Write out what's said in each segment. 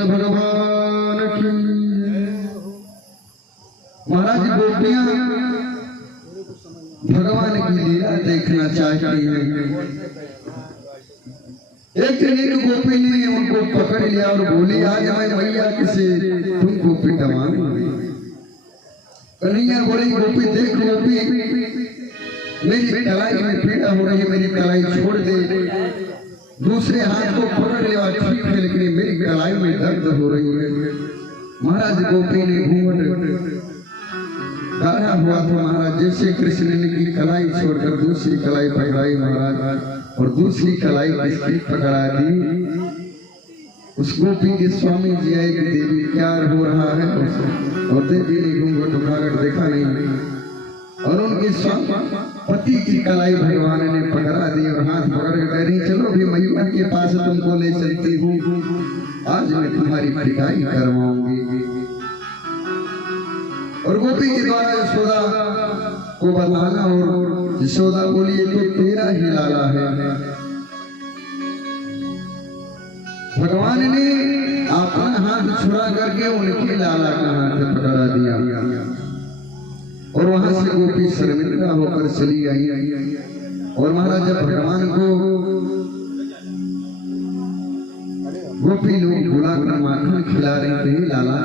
भगवान की महाराज गोपियां भगवान की लीला देखना चाहती हैं। एक दिन एक गोपी ने उनको पकड़ लिया और बोली, आज मैं मैया किसे तुमको पिटवाऊंगी। कन्हैया बोली, गोपी देख गोपी, मेरी कलाई में पीड़ा हो रही है, मेरी कलाई छोड़ दे। दूसरे हाथ को पकड़ लिया, ठीक है, लेकिन मेरी कलाई में दर्द हो रही है। महाराज गोपी ने घूंघट गाढ़ा हुआ था महाराज, जैसे कृष्ण ने की कलाई छोड़कर दूसरी कलाई पकड़ाई महाराज, और दूसरी कलाई किसकी पकड़ा दी। उस गोपी के स्वामी जी आए कि देवी क्या हो रहा है, और देवी ने घूंघट उठाकर देखा नहीं, और उनके स्वामी पति की कलाई भगवान ने पकड़ा दी और हाथ पकड़ कर कह रही, चलो भी मैया के पास तुमको ले चलती हूँ, आज मैं तुम्हारी पिटाई करवाऊंगी। और गोपी के द्वारा यशोदा को बताना, और यशोदा बोली, ये तो तेरा ही लाला है। भगवान ने अपना हाथ छुड़ा करके उनके लाला का हाथ पकड़ा दिया, और वहां से गोपी शर्मिंदा होकर चली आई। और महाराज जब भगवान को गोपी लोग बुलाकर माखन खिला रहे थे, लाला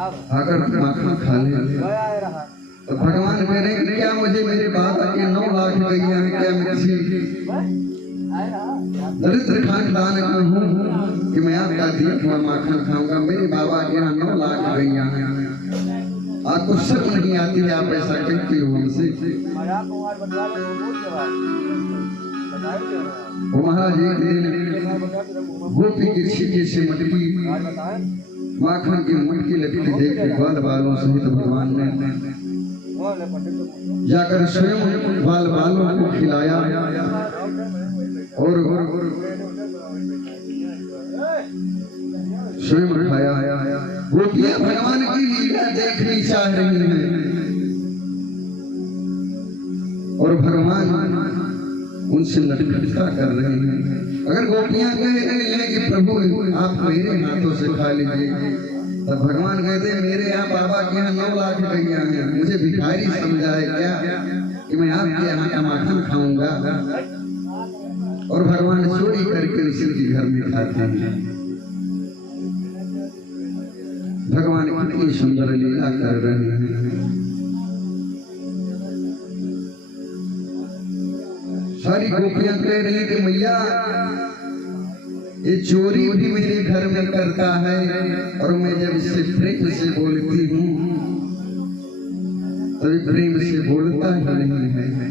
आकर माखन खा ले, तो भगवान कह रहे हैं, क्या मुझे मेरे बाबा के 9 लाख गैया है, क्या मैं किसी दरिद्र खानदान का हूँ कि मैं आपका दिया हुआ माखन खाऊंगा। मेरे बाबा के यहाँ 9 लाख गैया है, आपको शर्म नहीं आती है, आप ऐसा कहते हो हमसे। वो महाराज एक दिन गोपी के छीके से मटकी माखन की मटकी लपटी देख के बाल बालों सहित भगवान ने जाकर स्वयं बाल बालों को खिलाया, और स्वयं खाया। गोपियां भगवान की लीला देखनी चाह रही हैं, और भगवान उनसे नटखटता कर रहे हैं। अगर गोपियां कह रही हैं कि प्रभु आप मेरे हाथों से खा लीजिए, तब भगवान कहते हैं, मेरे यहाँ बाबा के यहाँ 9 लाख गैया हैं, मुझे भिखारी समझा है क्या कि मैं आपके यहाँ का माखन खाऊंगा। और भगवान चोरी करके उसी के घर में खाते हैं। भगवान कितनी सुंदर लीला कर रहे हैं। सारी गोपियां कह रही कि मैया ये चोरी भी मेरे घर में करता है और मैं जब इससे प्रेम से बोलती हूँ तभी प्रेम से बोलता ही नहीं है।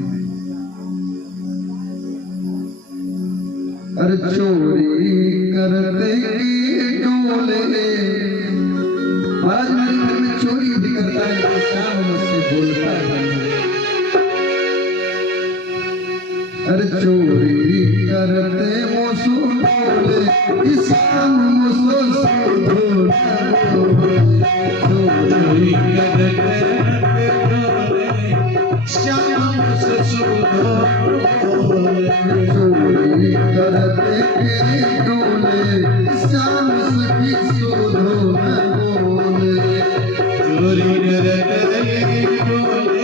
अरे चोरी करते की डोले महाराज मेरे घर में चोरी भी करता है तो शाम मुझसे बोलता है। अरे चोरी करते मोसो डोले शाम मोसो डोले चोरी करते शाम मोसो डोले चोरी करते डोले शाम सखी सोधो बोले चोरी करते डोले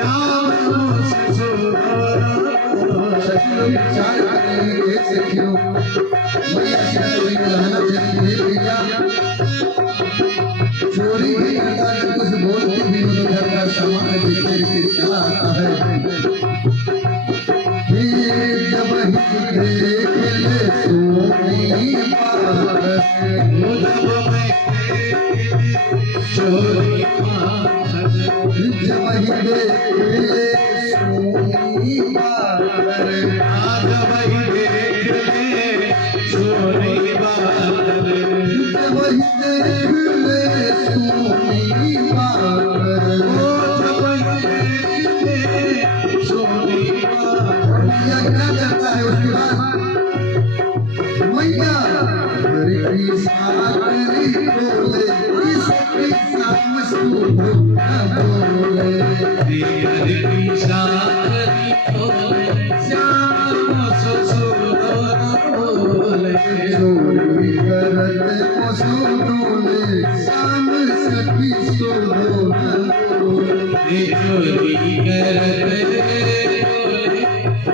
शाम मोसो चार करेंगे एक सखियों मैया से चोरी कराना चाहिए भैया चोरी भी करता है कुछ बोलती भी उन्हें घर का सामान बिखेर के चला आता है। जब ही देख ले सोनी बात चोरी जब ही देख ले सोनी बात जब ही देख ले सोनी बात जब ही देख ले सोनी बात मैया क्या करता है उसके बाद मैया मेरी सारी बोले इसकी शाम सुबह बोले मेरी सारी बोले शाम सुबह बोले चोरी करते मोसो डोले शाम सखी सुबह बोले चोरी करते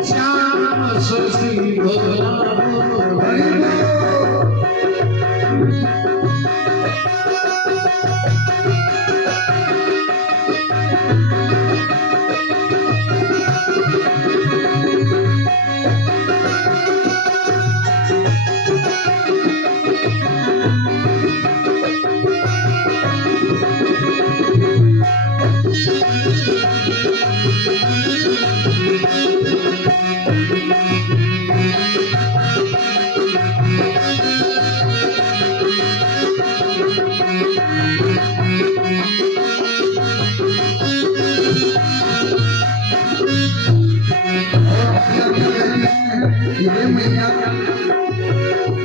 श्याम सुशी भोला ये मैया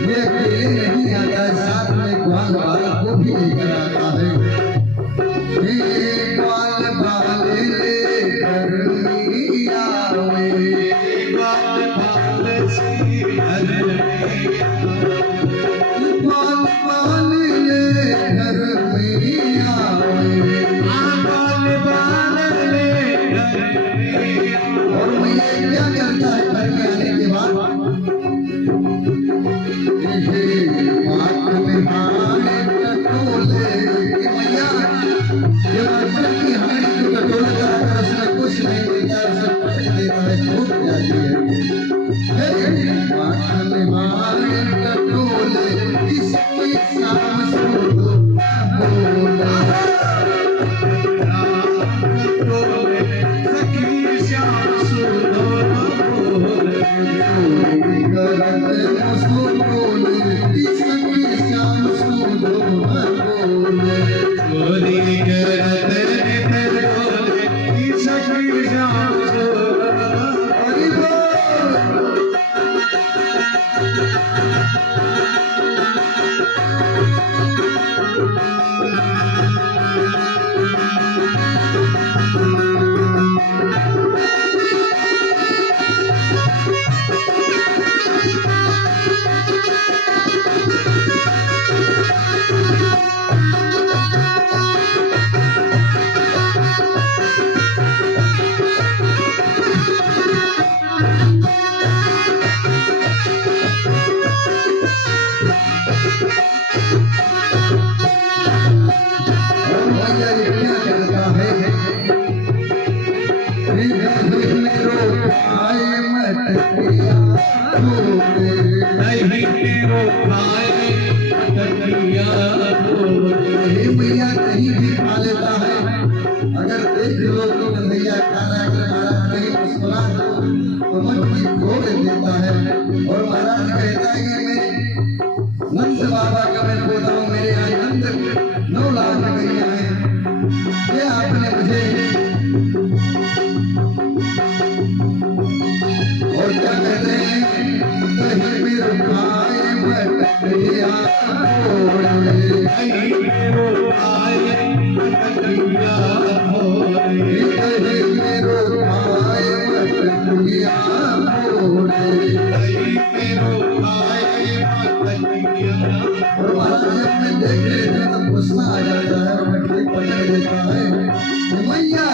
ये अकेले नहीं आता है साथ में ग्वाल वाला को भी लेकर आता है। ये ग्वाल वाले घर में आवे ग्वाल वाले से घर में ग्वाल वाले घर में आवे ग्वाल वाले घर में और मैया क्या करता है घर में आने के बाद मटकिया भोले नहीं तेरो खाए मटकिया भोले। हे मैया कहीं भी खा लेता है, अगर देख लो तो कन्हैया खा रहा है, महाराज कहीं मुस्कुरा दो तो मटकी खोल देता है। और महाराज कहता है कि मैं नंद बाबा का मैं पोता हूँ, मेरे यहाँ नंद 9 लाख गैया है, ये आपने मुझे। और क्या कहते हैं, दही में रुखाए मटकिया भोले नहीं तेरो खाए मटकिया भोले। दही में रुखाए मटकिया भोले। नहीं तेरो खाए मटकिया। और महाराज जब मैं देख लेते हैं तो गुस्सा आ जाता है और मटकी पकड़ लेता है। मैया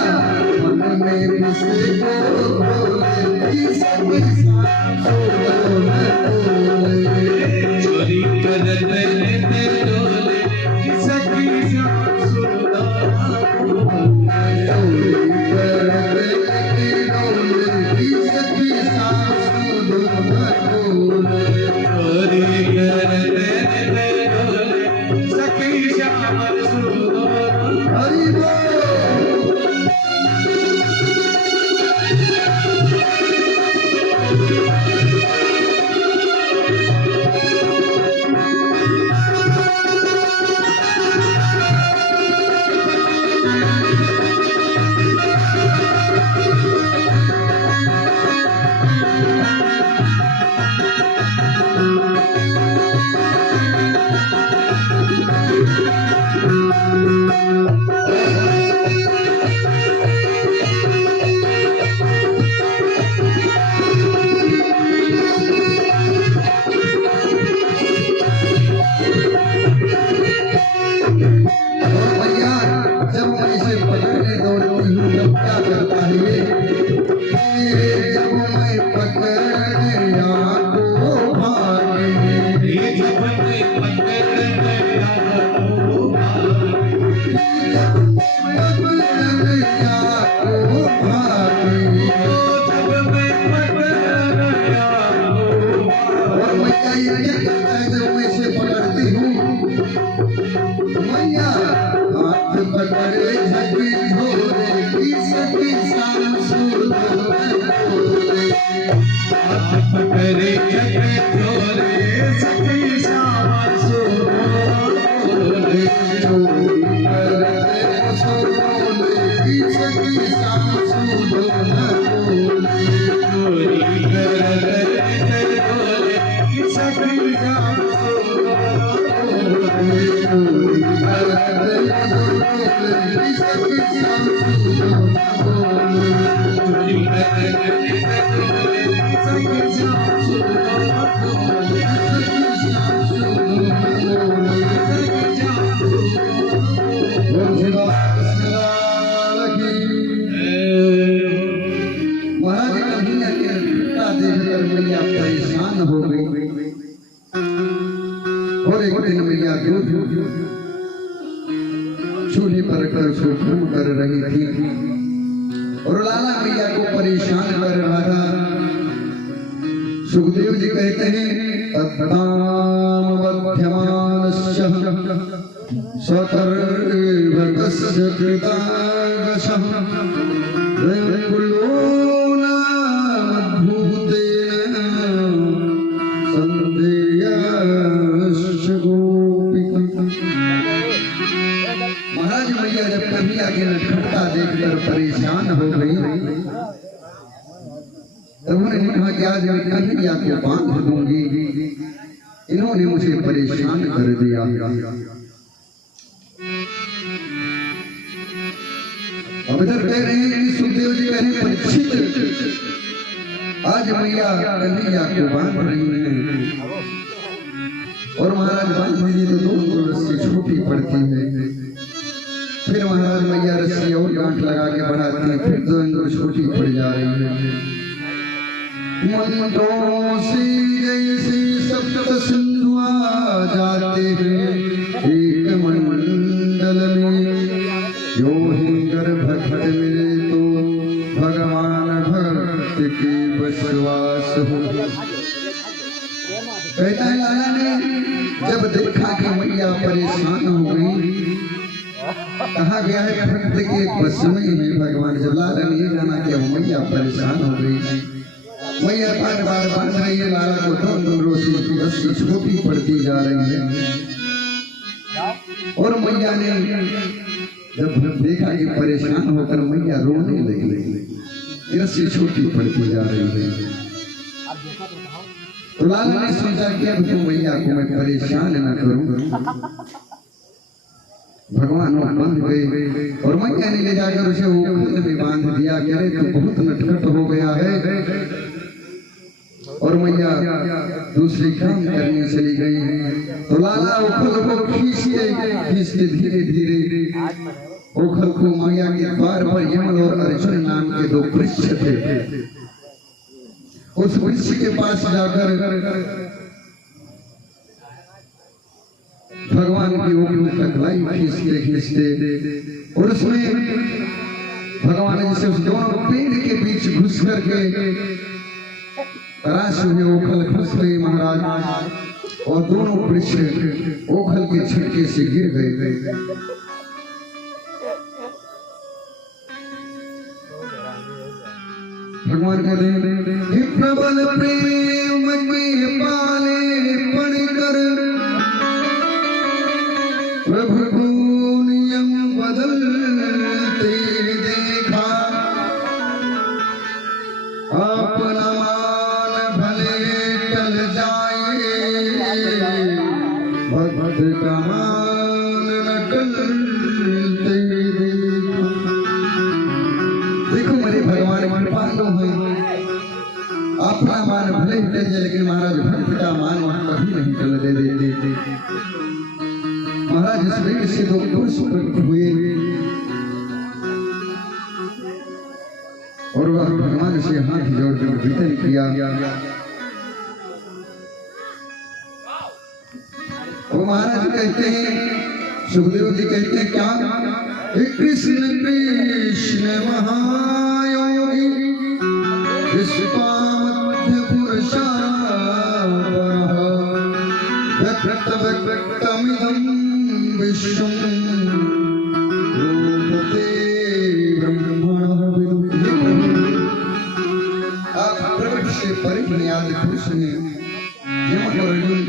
मन में किसी को बोले किसी साथ बोले चोरी करते लेते डोले किसकी शान सुना भोले। चोरी करते लेके डोले किसकी सांस बोले चोरी करते लेते डोले किसकी शान सुना। हरि बोल। और एक दिन मैया दूध चूल्हे पर रखकर उसको गर्म कर रही थी और लाला मैया को परेशान कर रहा था। सुखदेव जी कहते हैं तत्तामवध्यमानस्य स्वतर्भकस्य कृतागशः दैवकुलोनामद्भुतेन संदेयश्च गोपिका। महाराज मैया जब कन्हैया के नटखटता देखकर परेशान हो गई तब उन्होंने कहा कि आज मैं कन्हैया को बांध दूंगी, इन्होंने मुझे परेशान कर दिया। अब इधर कह रहे हैं कि सुखदेव जी कह रहे हैं परीक्षित आज मैया कन्हैया को बांध रही है और महाराज बांध दीजिए तो दो रस्सी छोटी पड़ती है। फिर महाराज मैया रस्सी और गांठ लगा के बढ़ाती है, फिर दो अंदर छोटी पड़ जा रही है। मंत्रों से जैसे सप्त सिंधुआ जाते हैं एक मंडल में, जो ही गर्भ मिले तो भगवान भक्त के विश्वास हो। कहता है लाला ने जब देखा कि मैया परेशान हो गई, कहा गया है भक्त के बस में ही भगवान। जब लाला ने ये जाना कि मैया परेशान हो गई, मैया बार बार बांध रही है लाला को, दोनों रोशी रस्सी छोटी पड़ती जा रही है। और मैया ने जब देखा कि परेशान होकर मैया रोने लगी, रस्सी छोटी पड़ती जा रही है, तो लाला ने सोचा कि अब तो मैया को मैं परेशान न करूं। भगवान बांध गए और मैया ने ले जाकर उसे उखल में बांध दिया। कह रहे तो बहुत नटखट हो गया है। और मैया दूसरी काम करने चली गई। तो लाला उखल को खींचते धीरे धीरे उखल को मैया के द्वार पर यमन और अर्जुन नाम के दो वृक्ष थे, उस वृक्ष के पास जाकर भगवान की उंगली तक लाई खींचते खींचते, और उसमें भगवान ने जैसे उस दोनों पेड़ के बीच घुस करके तराश हुए ओखल फंस गई महाराज, और दोनों वृक्ष ओखल के छटके से गिर गए। भगवान कहते हैं प्रबल प्रेम के पाले पढ़कर प्रभु को नियम बदलते देखा, अपना मान भले टल जाए, भक्त का मान न टलते देखा। देखो मेरे भगवान कृपालु हैं, अपना मान भले ही टल जाए लेकिन महाराज भक्त का मान वहां कभी नहीं टलने देते। महाराज इस वेद से दो पुरुष प्रकट हुए और वह भगवान से हाथ जोड़कर वितरण किया। वो महाराज कहते हैं, सुखदेव जी कहते हैं क्या, कृष्ण कृष्ण महायोगी विश्वामध्य पुरुषा व्यक्तमिदं विश्वं रूपते ब्रह्मणः विदुः। आप प्रकट से परिज्ञात पुरुष ने यमन और अर्जुन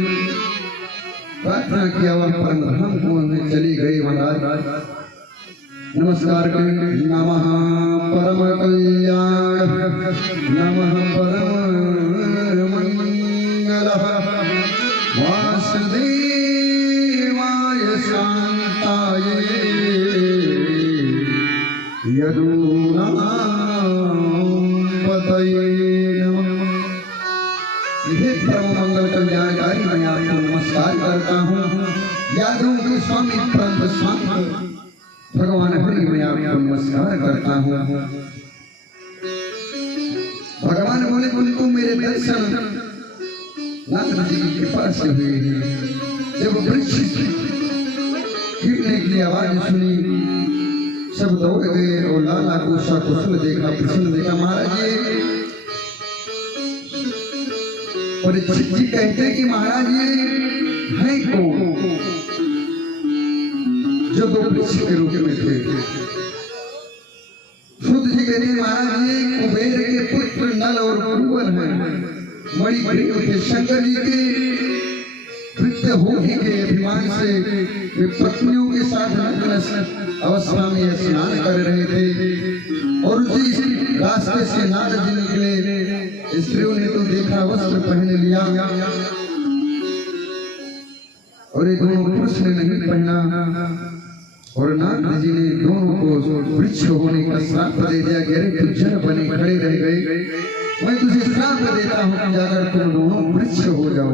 प्रार्थना किया, वह परम धाम को में चली गई। महाराज नमस्कार करें। नमः परम कल्याण, नमः परम मंगलः, वासुदेवाय शांताय यदूनां पतये नमः। हे परम मंगल कल्याणकारी, मैं आपको नमस्कार करता हूँ। यादों के स्वामी परम शांत भगवान हरि, मैं आपको नमस्कार करता हूँ। भगवान बोले उनको मेरे दर्शन नारद जी की कृपा से हुए। जब वृक्ष गिरने की आवाज सुनी, सब दौड़ गए और लाला को सकुशल देखा, प्रसन्न देखा। महाराज ये परीक्षित जी कहते कि महाराज ये है कौन जो दो वृक्ष के रूप में थे। शुद्ध जी कहते महाराज ये कुबेर के पुत्र नल और कुंवर हैं। मणिप्रिय थे, शंकर जी के कृत्य होने के अभिमान से वे पत्नियों के साथ अवस्था में स्नान कर रहे थे। और उसी रास्ते से नारद जी निकले। स्त्रियों ने तो देखा, वस्त्र पहन लिया, और ये दोनों पुरुष ने नहीं पहना। और नारद जी ने दोनों को वृक्ष होने का श्राप दे दिया। गहरे तो जड़ बने खड़े रह गए। मैं तुझे श्राप देता हूँ कि अगर तुम दोनों वृक्ष हो जाओ।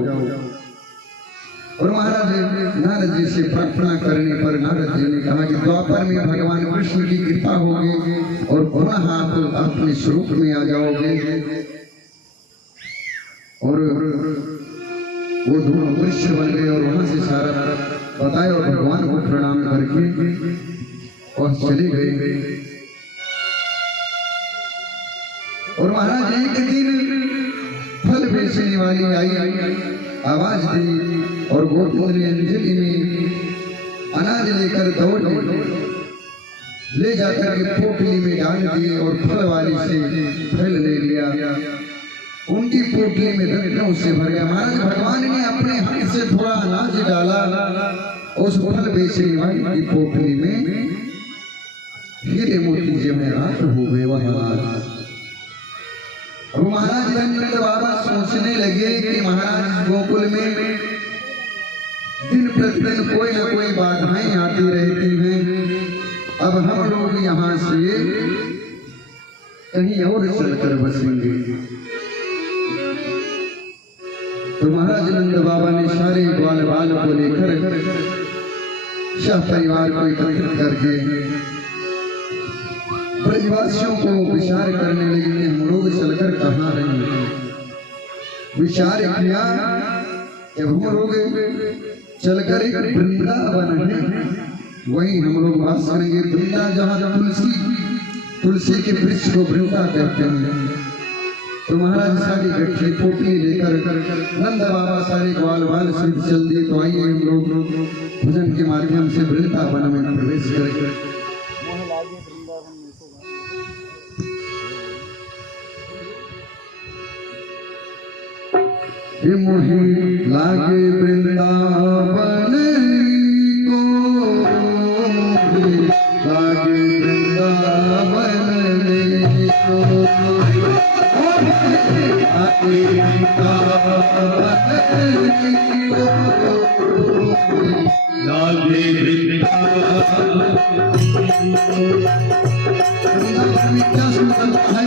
और महाराज नारद जी से प्रार्थना करने पर नारद जी ने कहा कि द्वापर में भगवान कृष्ण की कृपा होगी और पुनः आप अपने स्वरूप में आ जाओगे। और वो दोनों वृक्ष बन गए और वहां से सारा बताया और भगवान को प्रणाम करके और चले गए। और महाराज एक दिन फल बेचने वाली आई, आवाज दी और गोविंद ने अंजलि में अनाज लेकर दौड़ गई, ले जाकर के पोटली में डाल दिए और फल वाली से फल ले लिया, उनकी पोटली में रत्नों से भर गया। महाराज भगवान ने अपने हाथ से थोड़ा अनाज डाला, उस फल बेचने वाली की पोटली में हीरे मोती जवाहरात हो गए महाराज। और महाराज नंद बाबा सोचने लगे कि महाराज गोकुल में दिन प्रतिदिन कोई न कोई बाधाएं आती रहती हैं, अब हम लोग यहाँ से कहीं और चलकर बसेंगे। तो महाराज नंद बाबा ने सारे ग्वाल बाल को लेकर सब परिवार को एकत्रित करके ब्रजवासियों को विचार करने लगे, हम लोग चलकर कहाँ रहेंगे। विचार किया कि हम लोग चलकर एक वृंदावन है वहीं हम लोग वास करेंगे। वृंदा जहाँ तुलसी के वृक्ष को वृंदा कहते हैं। तो महाराज सारी गठरी पोटली लेकर नंद बाबा सारे ग्वाल बाल सिद्ध चल दिए। तो आइए हम लोग भजन के माध्यम से वृंदावन में प्रवेश करें। मोहि लागे वृंदावन को, लागे वृंदावन को, लागे वृंदावन क्या सुंदर है।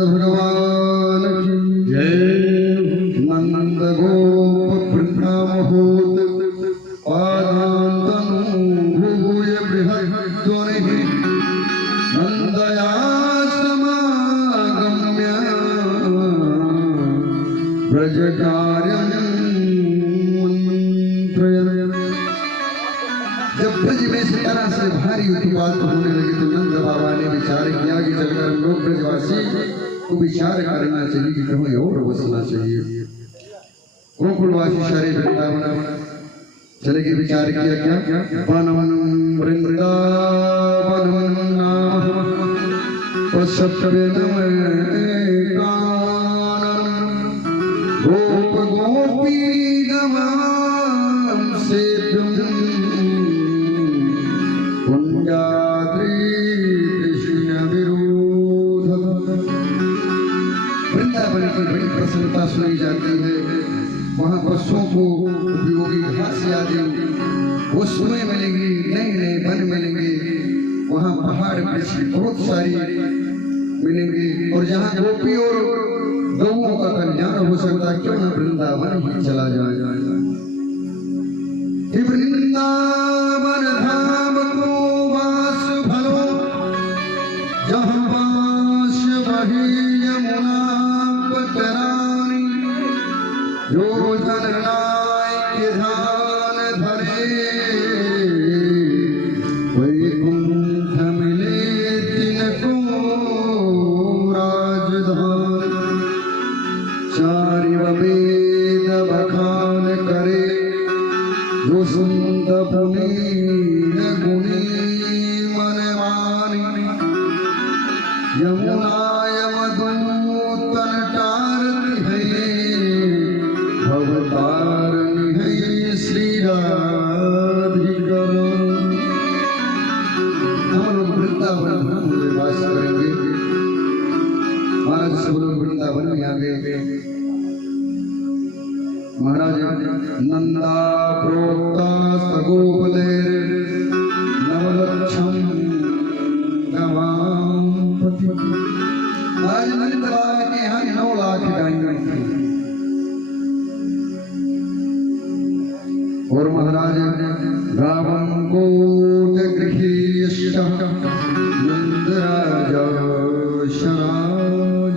भगवान की जय। नंद गोप वृंदावहोत पादान्तनु भूय बृहद्ध्वनिः नन्दया समागम्य ब्रजकार्यं मंत्रयन्। जब ब्रज में इस तरह से भारी उत्पात होने लगे तो नंद बाबा ने विचार किया कि चलकर हम लोग ब्रजवासी को विचार करना चाहिए कि कहीं और बसना चाहिए। गोकुलवासी सारे वृंदावन चले के विचार किया क्या वनम वृंदावनम नाम गोप गोपी गवाम से वृंदावन की बड़ी प्रसन्नता सुनी जाती है। वहाँ पशुओं को उपयोगी घास आदि वस्तुएं मिलेंगी, नए नए वन मिलेंगे, वहाँ पहाड़ वृक्ष बहुत सारी मिलेंगी और जहाँ गोपी और गौओं का कल्याण हो सकता है, क्यों न वृंदावन ही चला जाए। वृंदावन धाम को वास भलो जहाँ वास वही यमुना पटरानी जो जननायक ध्यान धरे पुनि गुणी मन मानी यमुना यमदूतन टारती है भवतारणी है श्री राधिका। हम लोग वृंदावन में वास करेंगे। महाराज सब लोग वृंदावन में आ गए। महाराज नंदा प्रोक्ता सगोपलेर नवलक्षम गवाम पति। आज नंद बाबा के यहाँ 9 लाख गायें थी। और महाराज रावण को गृहीष्ट नंद राजा शराज।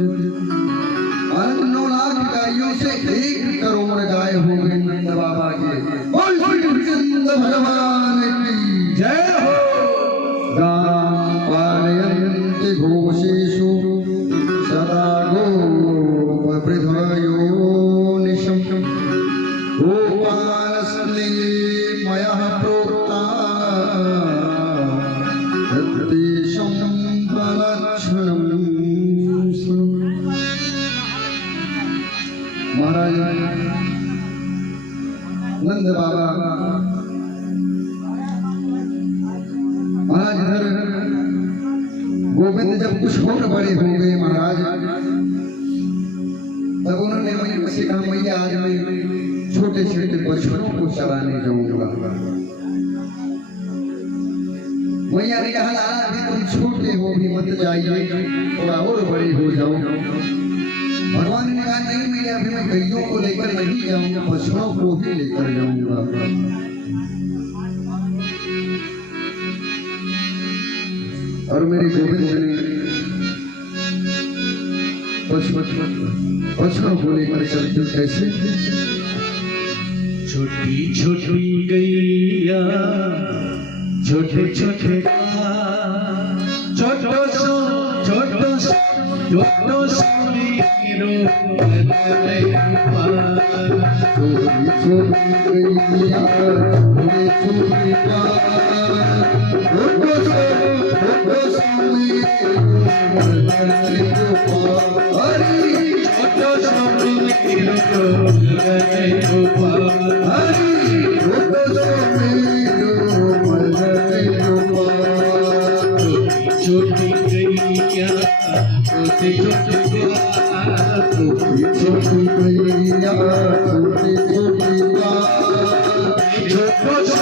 आज 9 लाख गायों से 1 करोड़ गाय हो गई नंद बाबा के। बोल नंद भगवान की जय हो। गां पालयन्ति घोषेषु सदा गोपवृधयो निशं गोपालस्ते मया प्रोक्ता तद्देशं प्रलक्षणं शृणु। महाराज नंद बाबा महाराज इधर गोविंद जब कुछ और बड़े हो गए महाराज, तब उन्होंने मैया से कहा मैया आज मैं छोटे छोटे बछड़ों को चराने जाऊंगा। मैया ने कहा लाला अभी तुम छोटे हो भी मत जाइए, थोड़ा और बड़े हो जाओ। भगवान ने कहा नहीं मैया अभी मैं गैयों को लेकर नहीं जाऊंगा, बछड़ों को ही लेकर जाऊंगा। और मेरे गोविंद ने बछड़ों को लेकर चलते कैसे? छोटी छोटी गैया छोटे छोटे छोटो सो छोटो सो छोटो सो मीरो बदले पार। छोटी छोटी गैया छोटे छोटे छोटो सो बदले पार। छोटो सो मीरो बदले पार। छोटी गैया छोटे छोटे छोटी गैया छोटी छोटी छोटो सो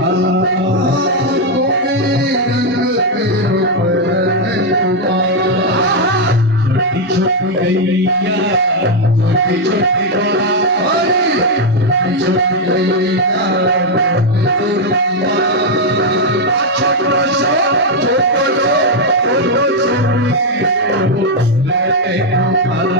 Oh छोटी गैया छोटी छोटी गोरा छोटी गैया छोटो सो लगे गोपाल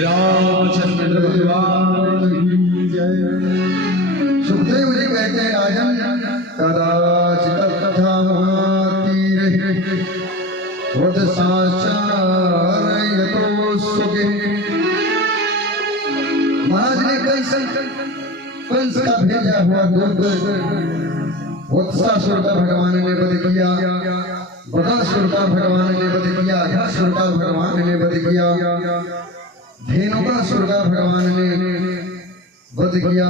रामचंद्र भगवान की जय। सुखदेव जी कहते हैं राजन कदाचित तीरे वद साचारयतो सुखे। महाराज ने कंस का भेजा हुआ दूध वत्सासुर का भगवान ने वध किया, बकासुर का भगवान ने वध किया, अघासुर का भगवान ने वध किया, धेनुकासुर का भगवान ने वध किया।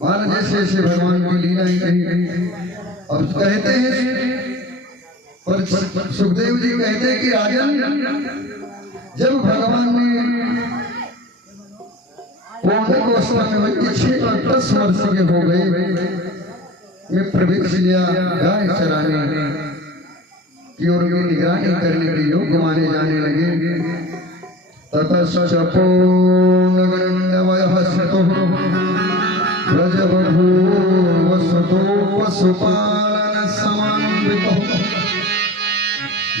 मान जैसे जैसे भगवान की लीलाएं कही। अब कहते हैं पर सुखदेव जी कहते हैं कि राजन जब भगवान ने पौधे को समय में 6 और 10 वर्ष के हो गए में प्रवेश लिया गाय चराने की और उनकी निगरानी करने के योग्य माने जाने लगे। ततश्चपो नगण्यवयहस्तु ब्रजबभूवसुतो पशुपालन समन्वितो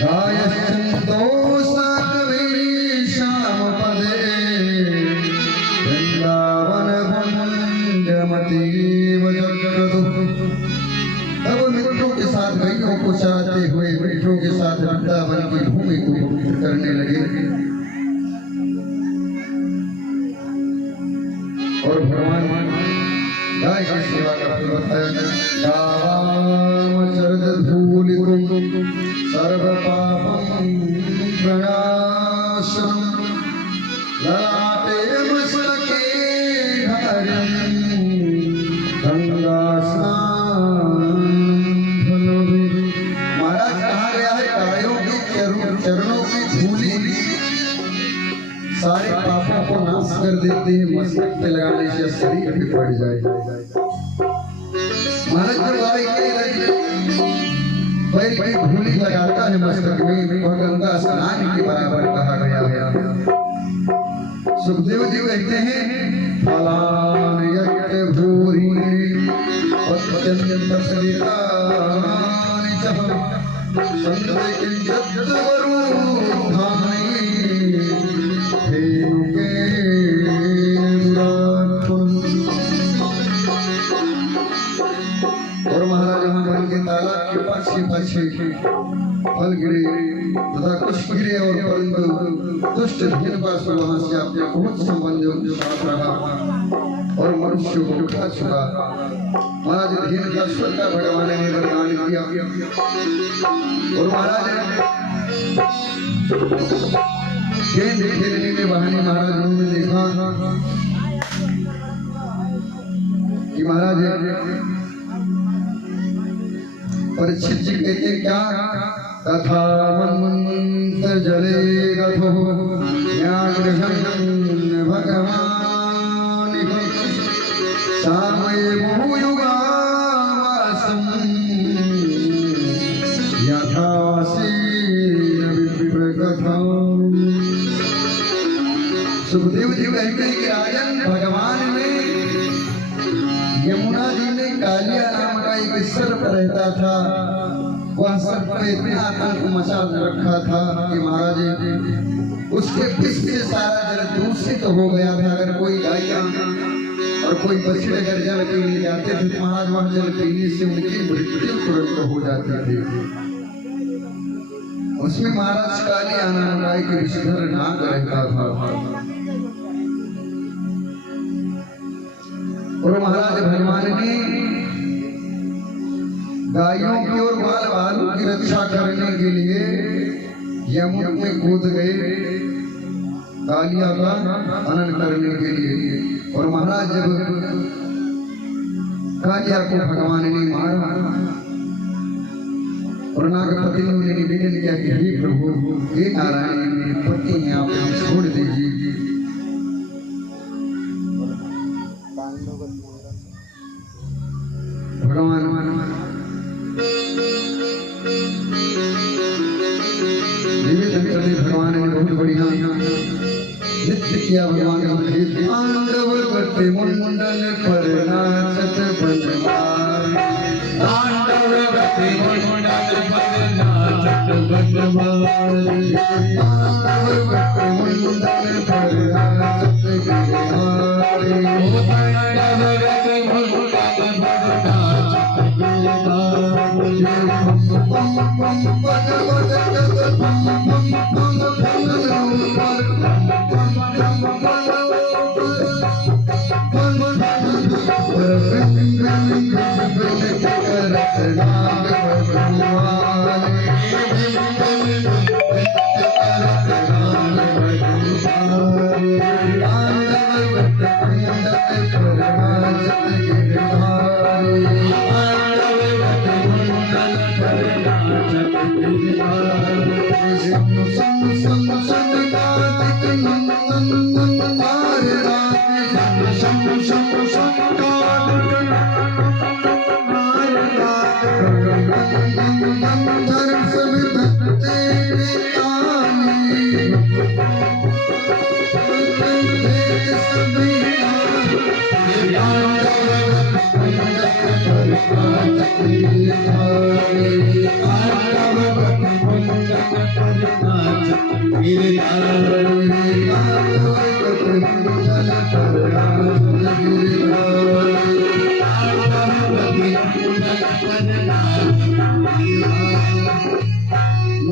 गायश्चन्दो साकवीशामपदे वृन्दावनभुञ्जमतीव जगदुः। तब मित्रों के साथ गैयों को चराते हुए मित्रों के साथ वृंदावन की भूमि को पवित्र करने लगे और भगवान गाय की सेवा करते बताया धूलितुम सर्व पापम प्रणाशनम ललाटे मस्तके हरिं गंगा स्नान फलोभि। महाराज कहा गया है गायों के चरणों की धूली सारे पापों को नाश कर देते हैं, मस्तक पे लगाने से शरीर भी बढ़ जाए। महाराज जब गाय के पैर की धूली लगाता है मस्तक में वह गंगा स्नान के बराबर कहा गया है। सुखदेव जी कहते हैं फलान यज्ञ भूरि अत्यंतफलितानि च संदेकिंचद्वरूढानि धेनुके और महाराज वन के तालाब के पाछे फल गिरे तथा कुछ गिरे और परंतु दुष्ट धेनुकासु वहां से अपने बहुत संबंधियों के साथ रहा और मनुष्य को उठा चुका। महाराज धेनुकासुर का भगवान ने वरदान किया और महाराज गेंद खेलने के बहाने महाराज ने देखा कि महाराज परीक्षित जी कहते क्या तथा मंत्र जले गधो भगवान सामये भूयुगावासं यथासीन विप्रकथा। सुखदेव जी कहते हैं कि राजन भगवान ने यमुना जी में कालिया नाम का एक सर्प रहता था। वह सर्प पे इतना आतंक मचा रखा था कि महाराज उसके विष से सारा जल दूषित हो गया था। अगर कोई गायियां और कोई बछड़े अगर जल पीने जाते थे तो महाराज वह जल पीने से उनकी मृत्यु तुरंत हो जाती थी। उसमें महाराज कालिया नाम का एक विषधर नाग रहता था और महाराज भगवान ने गायों की और माल वालों की रक्षा करने के लिए यमुना में कूद गए कालिया का हनन करने के लिए। और महाराज जब कालिया को भगवान ने मारा और नागपति ने निवेदन किया किया कि हे प्रभु, हे नारायण, मेरे पति हैं, आप इन्हें छोड़ दीजिए। भगवान निवेदन करने भगवान ने बहुत बढ़िया नृत्य किया। भगवान ने तांडव करते मुंडन पर नाचत बनवारी, तांडव करते मुंडन पर नाचत बनवारी, तांडव करते मुंडन पर नाचत गिरधारी, ओ तांडव करते मुंडन पर नाचत गिरधारी। पम पम पद पद पद पम पम पम पम पर पम पम पम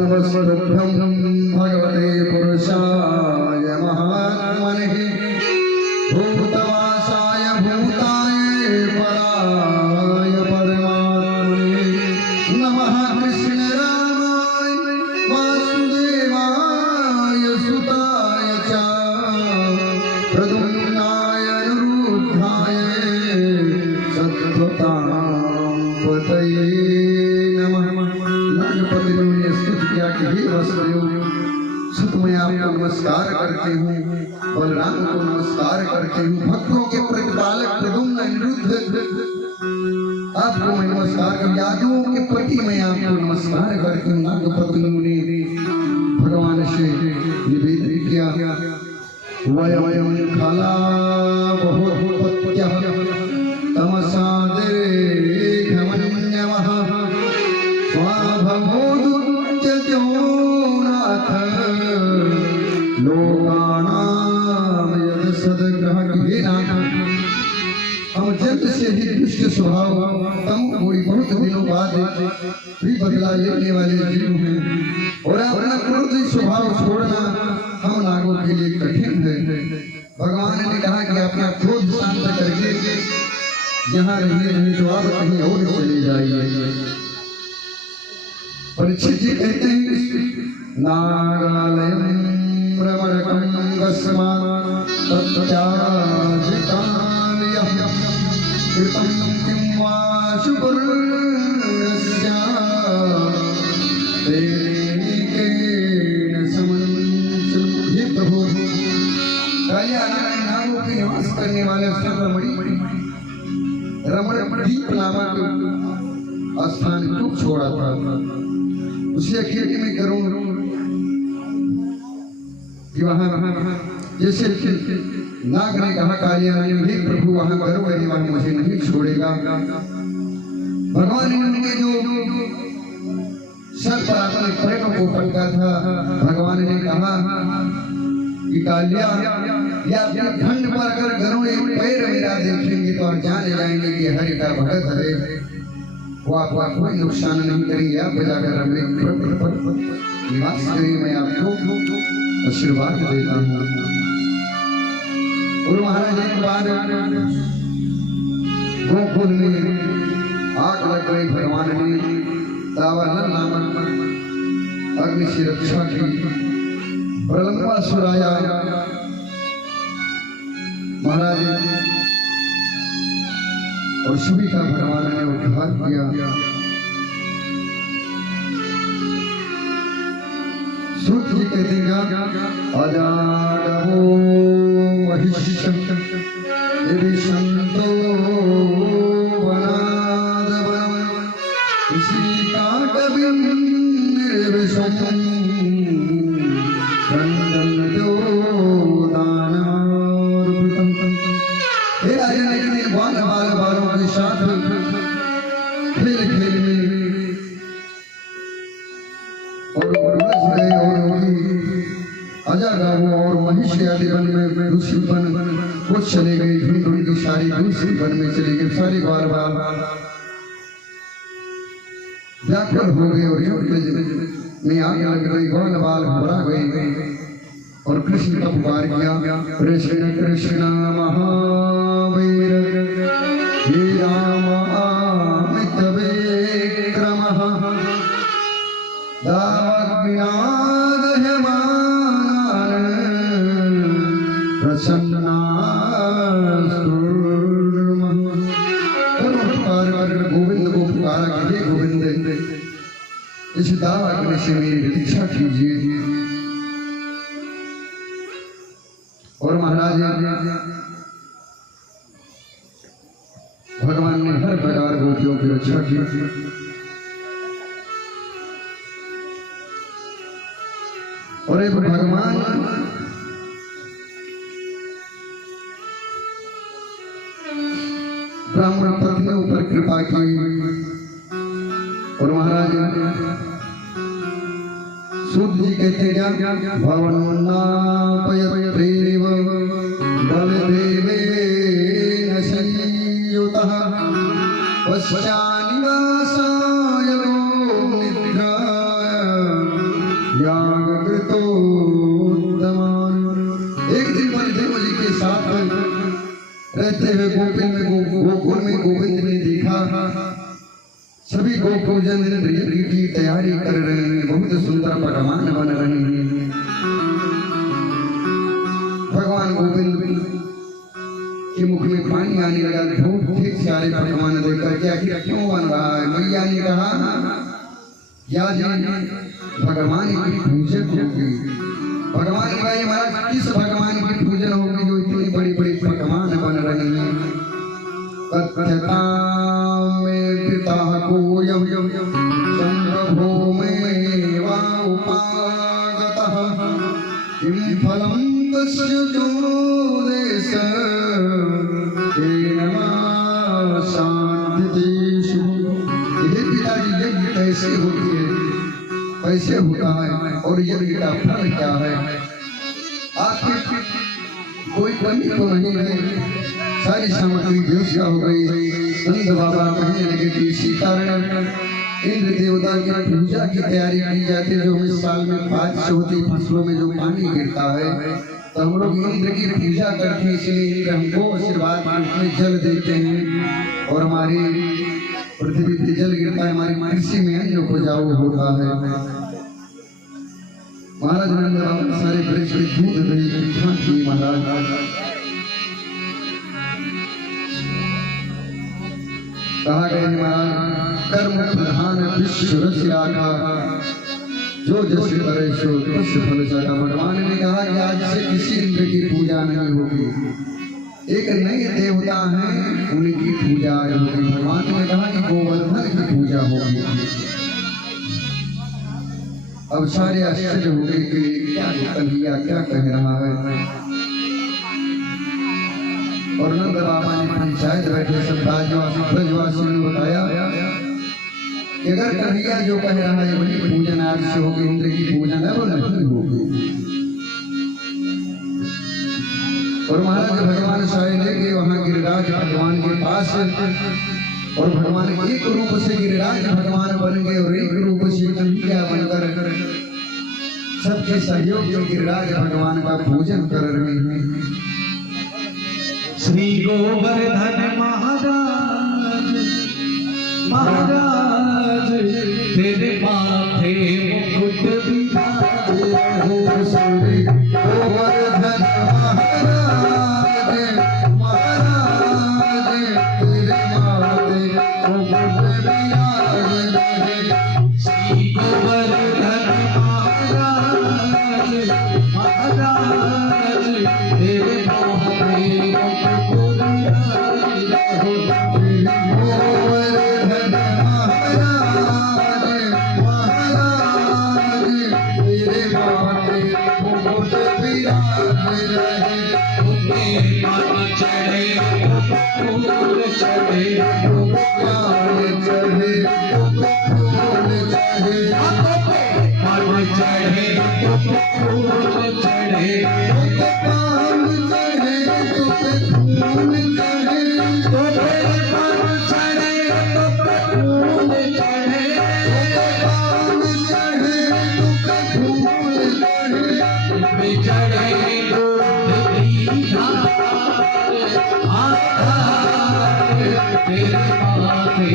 नमस्कृभ्यं भगवते पुरुषाय महात्मने भूतवासाय भूताय पराय परमात्मने नमः। कृष्ण रामाय वासुदेवाय सुताय च प्रद्युम्नाय अनिरुद्धाय सत्वतां पतये नमः। नागपति ने स्तुति किया कि हे वसुदेव, सुत मैं आपको नमस्कार करती हूँ, बलराम को नमस्कार करती हूँ, भक्तों के प्रतिपालक प्रद्युम्न अनिरुद्ध आपको मैं नमस्कार कर, यादवों के प्रति मैं आपको नमस्कार करती हूँ। नागपति ने भगवान से निवेदन किया, वयम खला बहुपत्यः तमसा देघमन्यवः स्वाभवोदुत्यजो नाथ लोकानां यद सद्ग्रह। हे नाथ, हम जन्म से ही दुष्ट स्वभाव तम कोई बहुत दिनों बाद भी बदला लेने वाले जीव हैं, और अपना क्रोधी स्वभाव छोड़ना हम नागों के लिए कठिन है। भगवान ने कहा कि अपना क्रोध शांत करके यहाँ रहिए, नहीं तो आप कहीं और चले जाइए। परीक्षित जी कहते हैं, नागालयं रमणकं वस्मात् तत्त्याजितान्यः कृतं किं वा शुभर्यस्य तेनेकेन समंसन्। हे प्रभु, कालिया नागों के निवास करने वाले रमणी रमण दीप नामक स्थान क्यों छोड़ा था? उसी अकेले में करूं कि वहां जैसे नाग ने कहा कालिया ने, हे प्रभु वहां करो, वहां मुझे नहीं छोड़ेगा। भगवान ने उनके जो सर पर अपने पैरों को पटका था, भगवान ने कहा कि कालिया, या अपने ठंड पर अगर गरुड़ एक पैर मेरा देखेंगे तो आप जान जाएंगे कि हरि का भगत है, वो आपका कोई नुकसान नहीं करेंगे। आप बजाकर अपने निवास करिए, मैं आपको आशीर्वाद देता हूँ। और महाराज एक बार गोकुल में आग लग गई, भगवान ने दावानल नामक अग्नि से रक्षा की। प्रलंबासुर आया, महाराज और सभी का भगवान ने उद्धार किया। सूत जी कहते हैं क्या अजाडवो महिषं विशंतो वनादवनं ऋषिकाटविं निर्विशं क्रन्दन्तो दानार्पितं। हे राजा ने बाल बालों के साथ खेल खेल में और उलझ गए और अजागारों और महिष आदि वन में दूसरी वन कुछ चले गए, ढूंढ ढूंढ की सारी दूसरी वन में चले गए, सारे बाल बाल व्याकुल हो गए और में आग लग गई, बाल बाल घबरा गए और कृष्ण का पुकार किया कृष्ण कृष्ण महावीर हे राम अमित विक्रमः गोविंद को पुकारा कि हे गोविंद इस दावाग्नि से मेरी प्रतीक्षा कीजिए। और महाराज भगवान ने हर प्रकार गोपियों की रक्षा की। और एक भगवान ब्राह्मण पत्नियों पर कृपा की। और महाराज सूत जी कहते क्या भवन्नापयत्रेव बलदेवेन संयुतः पश्चानिवासाय निद्राय यागकृतोत्तमान्। एक दिन बलदेव जी के साथ रहते हुए गोकुल में गोविंद ने देखा सभी गोपूजन की तैयारी कर रहे हैं, बहुत सुंदर पकवान बन रहे हैं। भगवान गोविंद के मुख में पानी आने लगा, बहुत ठीक सारे पकवान देखकर क्या क्यों बन रहा है। मैया ने कहा या भगवान की पूजन होगी। भगवान ने कहा महाराज किस भगवान की पूजन होगी जो इतनी बड़ी बड़ी पकवान बन रहे हैं। कैसे होती है, कैसे होता है और यज्ञ का फल क्या है। आपकी कोई कमी तो नहीं है, सारी सामग्री व्यवस्था हो गई। नंद बाबा कहने लगे कि इसी कारण इंद्र देवता की पूजा की तैयारी की जाती है। जो इस साल में 5 होती फसलों में जो पानी गिरता है तो हम लोग इंद्र की पूजा करते हैं, इसलिए इंद्र हमको आशीर्वाद में जल देते हैं और हमारी पृथ्वी पे जल गिरता है, हमारी कृषि में अन्न उपजाऊ होता है। महाराज नंद बाबा सारे ब्रज के दूध दही इकट्ठा किए। महाराज कहा गए महाराज कर्म प्रधान विश्व रचना का जो जैसे करे सो तस् फल सका। भगवान ने कहा कि आज से किसी इंद्र की पूजा नहीं होगी, एक नए देवता हैं उनकी पूजा होगी। भगवान ने कहा कि गोवर्धन की पूजा होगी। अब सारे आश्चर्य हो गए कि क्या कन्हैया क्या कह रहा है। और नंद बाबा ने पंचायत बैठे सब ब्रजवासियों ने बताया कि अगर कन्हैया जो कह रहा है वही पूजन आज से होगी, इंद्र की पूजन है वो नहीं होगी। और महाराज भगवान सारे लेके वहां गिरिराज भगवान के पास और भगवान एक रूप से गिरिराज भगवान बन गए और एक रूप से कन्हैया बनकर सबके सहयोग से गिरिराज भगवान का पूजन कर रहे हैं। श्री गोवर्धन महाराज महाराज तेरे माथे मुकुट विराजे। श्री गोवर्धन महाराज महाराज तेरे माथे मुकुट विराजे। श्री गोवर्धन महाराज तो फूल चढ़े काम चढ़े तो पे खून चढ़े तो पान चढ़े तो फूल चढ़े काम चढ़े तो पे खून चढ़े चढ़े दूध की धार आधार तेरे माथे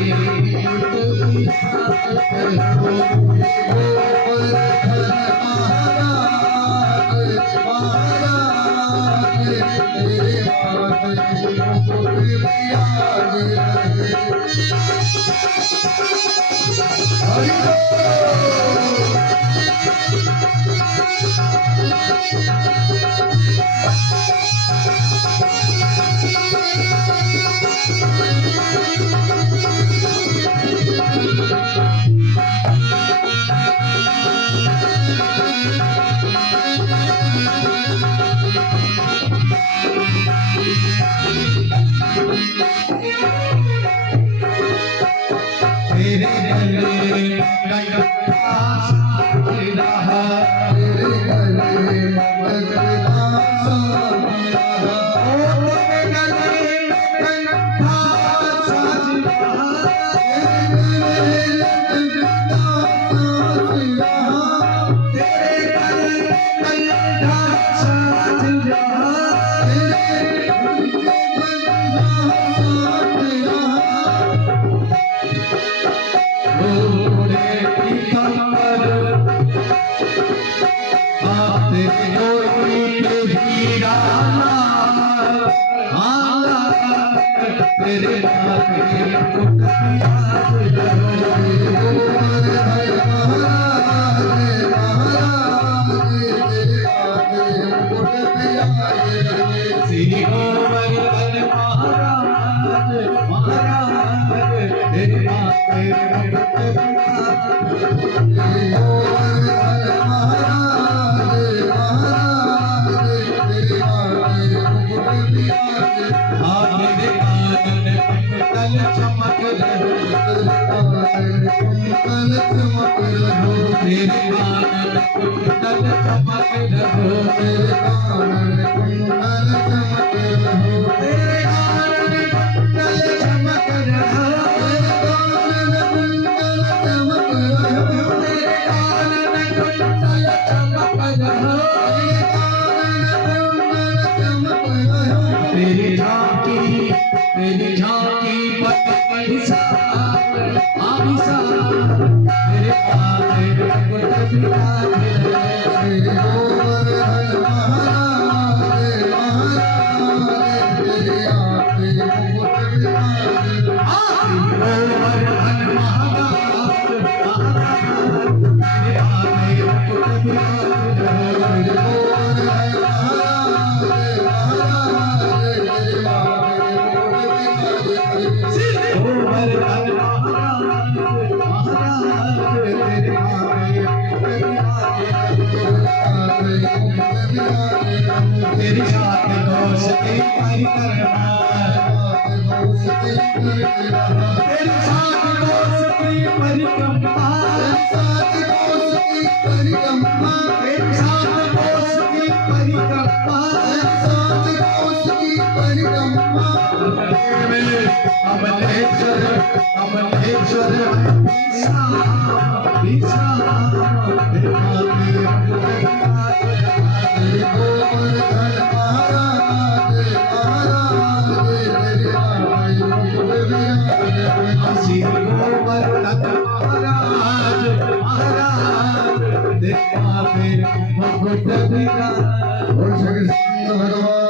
तेरे गले कटका साथ रहा तेरे गले लगता सारा तेरे गले कटका साथ रहा तेरे लगता सारा तेरे गले कटका साथ रहा घोड़े की कमर आते कोई के हीरा आला तेरे नाथे कुटिया श्री गोवर्धन महाराज महाराज तेरे माथे आपके कानन कल चमक रहो तेरे कानन कल चमक रहो तेरे कानन कल चमक रहो तेरी झांकी पट विशाल आविशाल तेरे पाते कुट विराज गोवर्धन महाराज महाराज तेरे पाते कुट गोवर्धन महाराज महाराज तेरे तेरी साथ दोस्ती परिक्रमा तेरी साथ दोस्ती परिक्रमा तेरी साथ दोस्ती परिक्रमा अमलेश्वर अमलेश्वर गोवर्धन महाराज महाराज देखा फिर मुकुट विराज भगवान